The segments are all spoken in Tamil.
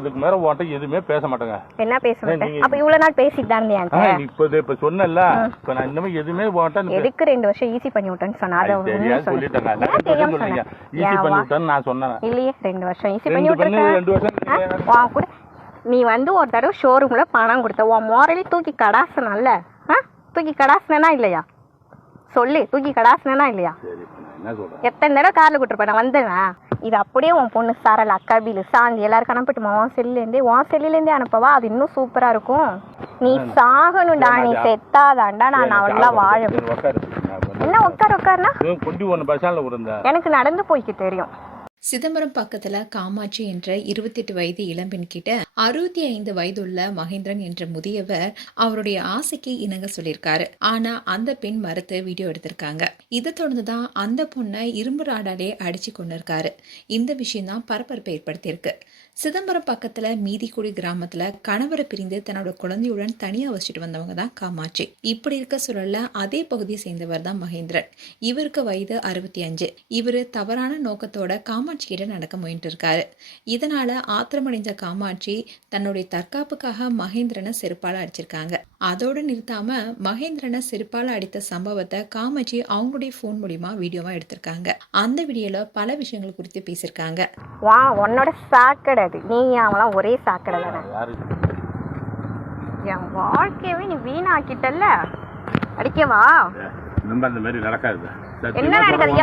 இதுக்கு மேல உன்கிட்ட எதுவுமே பேச மாட்டேங்க. என்ன பேச மாட்டேன்? அப்ப இவ்வளவு நாள் பேசிட்டு தான் இருந்தேன். இப்ப சொன்னல, இப்ப நான் இன்னும் எதுவுமே உன்கிட்ட எதுக்கு 2 வருஷம் ஈஸி பண்ணி விட்டேன்னு சொன்னா அத சொல்லிட்டேங்க. ஈஸி பண்ணி விட்டேன்னு நான் சொன்னேன் இல்லையே. 2 வருஷம் ஈஸி பண்ணி விட்டேன். 2 வருஷம் கூட நீ வந்து ஒரு தடவை ஷோரூம்ல பணம் கொடுத்த உன் மோரலி தூக்கி கடாசனல்ல? தூக்கி கடாசனா இல்லையா? சொல்லு, தூக்கி கடாசனா இல்லையா? எத்தனை தடவை கார்ல கூட்டிருப்பேன் நான் வந்தேன். இது அப்படியே உன் பொண்ணு சாரல் அக்காபிலு சாந்தி எல்லாருக்கும் அனுப்பிட்டுமா? உன் செல்லுலேருந்தே அனுப்பவா? அது இன்னும் சூப்பரா இருக்கும். நீ சாகணும்டா, நீ செத்தாதாண்டா நான் அவளெல்லாம் வாழ. என்ன உட்காருன்னா எனக்கு நடந்து போய்க்கு தெரியும். சிதம்பரம் பக்கத்துல காமாட்சி என்ற 28 வயது இளம்பெண் கிட்ட 65 வயதுள்ள மகேந்திரன் என்ற முதியவர் அவருடைய ஆசைக்கு இணங்க சொல்லியிருக்காரு. ஆனா அந்த பெண் மறுத்து வீடியோ எடுத்திருக்காங்க. இதை தொடர்ந்துதான் அந்த பொண்ணை இரும்பு ராடாலே அடிச்சு கொண்டிருக்காரு. இந்த விஷயம் தான் பரபரப்பை ஏற்படுத்தியிருக்கு. சிதம்பரம் பக்கத்துல மீதிக்குடி கிராமத்துல கணவரை பிரிந்து தன்னோட குழந்தையுடன் தனியா வச்சுட்டு வந்தவங்க தான் காமாட்சி. இப்படி இருக்க சூழல்ல அதே பகுதியை சேர்ந்தவர் தான் மகேந்திரன். இவருக்கு வயது 65. இவரு தவறான நோக்கத்தோட காமாட்சி கிட்ட நடக்க முயன்று இருக்காரு. இதனால ஆத்திரமடைந்த காமாட்சி தன்னுடைய தற்காப்புக்காக மகேந்திரனை செருப்பால அடிச்சிருக்காங்க. அதோட நிறுத்தாம மகேந்திரனை செருப்பால அடித்த சம்பவத்தை காமாட்சி அவங்களுடைய போன் மூலியமா வீடியோவா எடுத்திருக்காங்க. அந்த வீடியோல பல விஷயங்கள் குறித்து பேசியிருக்காங்க. உன்னோட சாக்கடை நீ அவங்களாம் ஒரே சாக்கடை தானே. என் வாழ்க்கையவே நீ வீணாக்கிட்டல்ல. அடிக்கவா? அந்த மாதிரி நடக்காது. என்ன நடக்காது?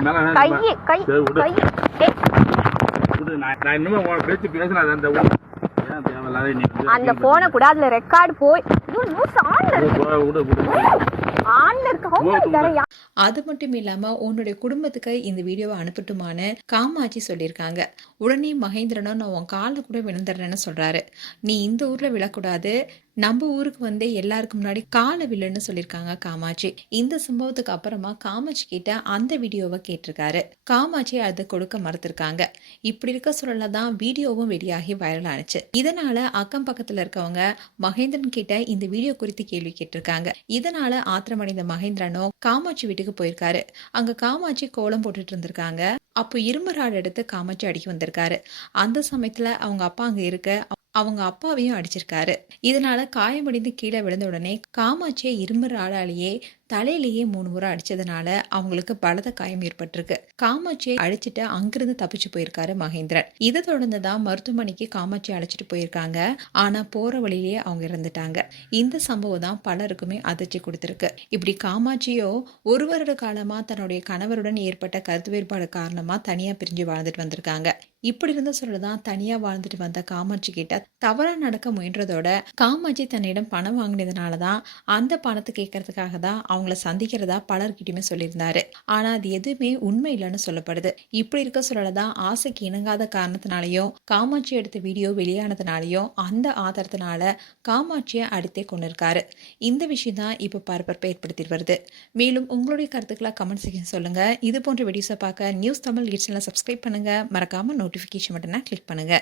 அந்த போனை கூட அதுல ரெக்கார்டு போய் அது மட்டும் இல்லாம உன்னுடைய குடும்பத்துக்கு இந்த வீடியோவை அனுப்பட்டுமான்னு காமாட்சி சொல்லியிருக்காங்க. உடனே மகேந்திரனும் நான் உன் கால கூட விழுந்துடுறேன்னு சொல்றாரு. நீ இந்த ஊர்ல விழக்கூடாது, நம்ம ஊருக்கு வந்து எல்லாருக்கும் முன்னாடி கால வில்லுன்னு சொல்லியிருக்காங்க காமாட்சி. இந்த சம்பவத்துக்கு அப்புறமா காமாட்சி கிட்ட அந்த வீடியோவை கேட்டிருக்காரு. காமாட்சி அதை கொடுக்க மறுத்திருக்காங்க. இப்படி இருக்க சொல்லதான் வீடியோவும் வெளியாகி வைரல் ஆனிச்சு. இதனால அக்கம் பக்கத்துல இருக்கவங்க மகேந்திரன் கிட்ட இந்த வீடியோ குறித்து கேள்வி கேட்டிருக்காங்க. இதனால ஆத்திரமடைந்த மகேந்திரனோ காமாட்சி வீட்டுக்கு போயிருக்காரு. அங்க காமாட்சி கோலம் போட்டுட்டு இருந்திருக்காங்க. அப்போ இரும்பு ராடு எடுத்து காமாட்சி அடிக்க வந்திருக்காரு. அந்த சமயத்துல அவங்க அப்பா அங்க இருக்க அவங்க அப்பாவையும் அடிச்சிருக்காரு. இதனால காயமடைந்து கீழே விழுந்த உடனே காமாட்சியை இரும்பு ராடாலேயே தலையிலேயே 3 முறை அடிச்சதுனால அவங்களுக்கு பலத்த காயம் ஏற்பட்டிருக்கு. காமாட்சியை அடிச்சுட்டு அங்கிருந்து தப்பிச்சு போயிருக்காரு மகேந்திரன். இதை தொடர்ந்துதான் மருத்துவமனைக்கு காமாட்சி அழைச்சிட்டு போயிருக்காங்க. ஆனா போற வழியிலேயே அவங்க இறந்துட்டாங்க. இந்த சம்பவம் தான் பலருக்குமே அதிர்ச்சி கொடுத்திருக்கு. இப்படி காமாட்சியோ 1 வருட காலமா தன்னுடைய கணவருடன் ஏற்பட்ட கருத்து வேறுபாடு காரணமா தனியா பிரிஞ்சு வாழ்ந்துட்டு வந்திருக்காங்க. இப்படி இருந்த சொல்லதான் தனியா வாழ்ந்துட்டு வந்த காமாட்சி கிட்ட தவறா நடக்க முயன்றதோட காமாட்சி தன்னிடம் பணம் வாங்கினதுனாலதான் அந்த பணத்தை கேட்கறதுக்காக தான் அவங்கள சந்திக்கிறதா பலர்கிட்டயுமே சொல்லியிருந்தாரு. ஆனா அது எதுவுமே உண்மை இல்லைன்னு சொல்லப்படுது. இப்படி இருக்க சொல்லதான் ஆசைக்கு இணங்காத காரணத்தினாலையும் காமாட்சி எடுத்த வீடியோ வெளியானதுனாலையும் அந்த ஆதாரத்தினால காமாட்சியை அடித்தே கொண்டிருக்காரு. இந்த விஷயம் தான் இப்ப பரபரப்பை ஏற்படுத்தி வருது. மேலும் உங்களுடைய கருத்துக்களை கமெண்ட் செக்ஷன் சொல்லுங்க. இது போன்ற வீடியோஸை பார்க்க நியூஸ் தமிழ் சேனலை சப்ஸ்கிரைப் பண்ணுங்க. மறக்காம நோட்டிஃபிகேஷன் பட்டனை கிளிக் பண்ணுங்க.